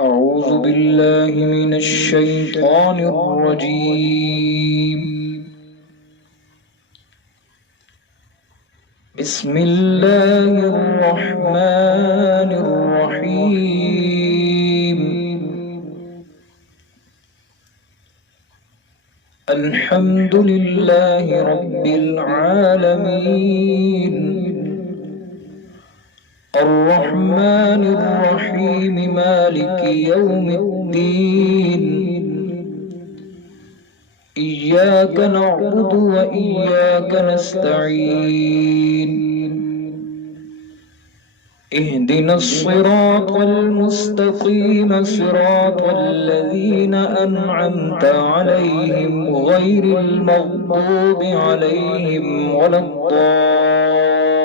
أعوذ بالله من الشيطان الرجيم. بسم الله الرحمن الرحيم. الحمد لله رب العالمين، الرحمن الرحيم، مالك يوم الدين. إياك نعبد وإياك نستعين. اهدنا الصراط المستقيم، صراط الذين أنعمت عليهم غير المغضوب عليهم ولا الضالين.